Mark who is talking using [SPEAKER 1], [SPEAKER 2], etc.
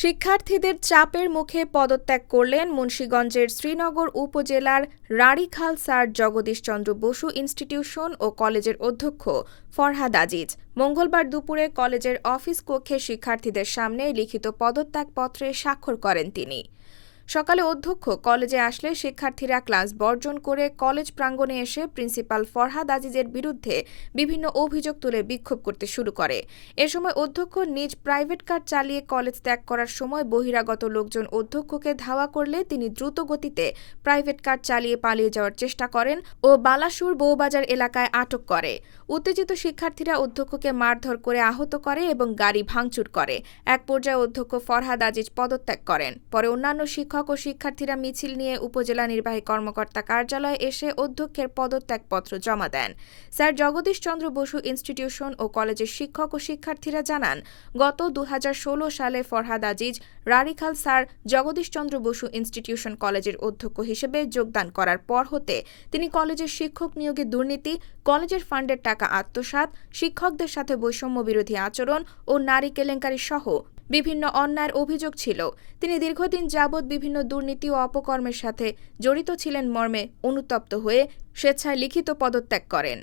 [SPEAKER 1] শিক্ষার্থীদের চাপের মুখে পদত্যাগ করলেন মুন্সীগঞ্জের শ্রীনগর উপজেলার রাড়িখাল স্যার জগদীশ চন্দ্র বসু ইনস্টিটিউশন ও কলেজের অধ্যক্ষ ফরহাদ আজিজ। মঙ্গলবার দুপুরে কলেজের অফিস কক্ষে শিক্ষার্থীদের সামনে লিখিত পদত্যাগপত্রে স্বাক্ষর করেন তিনি। সকালে অধ্যক্ষ কলেজে আসলে শিক্ষার্থীরা ক্লাস বর্জন করে কলেজ প্রাঙ্গণে এসে প্রিন্সিপাল ফরহাদ আজিজের বিরুদ্ধে বিভিন্ন অভিযোগ তুলে বিক্ষোভ করতে শুরু করে। এ সময় অধ্যক্ষ নিজ প্রাইভেট কার চালিয়ে কলেজ ত্যাগ করার সময় বহিরাগত লোকজন অধ্যক্ষকে ধাওয়া করলে তিনি দ্রুত গতিতে প্রাইভেট কার চালিয়ে পালিয়ে যাওয়ার চেষ্টা করেন ও বালাসুর বৌবাজার এলাকায় আটক করে। উত্তেজিত শিক্ষার্থীরা অধ্যক্ষকে মারধর করে আহত করে এবং গাড়ি ভাঙচুর করে। এক পর্যায়ে অধ্যক্ষ ফরহাদ আজিজ পদত্যাগ করেন। পরে অন্যান্য শিক্ষক ও শিক্ষার্থীরা মিছিল নিয়ে উপজেলা নির্বাহী কর্মকর্তা কার্যালয়ে এসে অধ্যক্ষের পদত্যাগপত্র জমা দেন। স্যার জগদীশ চন্দ্র বসু ইনস্টিটিউশন ও কলেজের শিক্ষক ও শিক্ষার্থীরা জানান, গত দুই হাজার ষোলো সালে ফরহাদ আজিজ, রারিখাল স্যার জগদীশ চন্দ্র বসু ইনস্টিটিউশন কলেজের অধ্যক্ষ হিসেবে যোগদান করার পর হতে তিনি কলেজের শিক্ষক নিয়োগে দুর্নীতি, কলেজের ফান্ডের টাকা আত্মসাৎ, শিক্ষকদের সাথে বৈষম্য বিরোধী আচরণ ও নারী কেলেঙ্কারি সহ বিভিন্ন অন্যায়ের অভিযোগ ছিল। তিনি দীর্ঘদিন যাবৎ বিভিন্ন দুর্নীতি ও অপকর্মের সাথে জড়িত ছিলেন মর্মে অনুতপ্ত হয়ে স্বেচ্ছায় লিখিত পদত্যাগ করেন।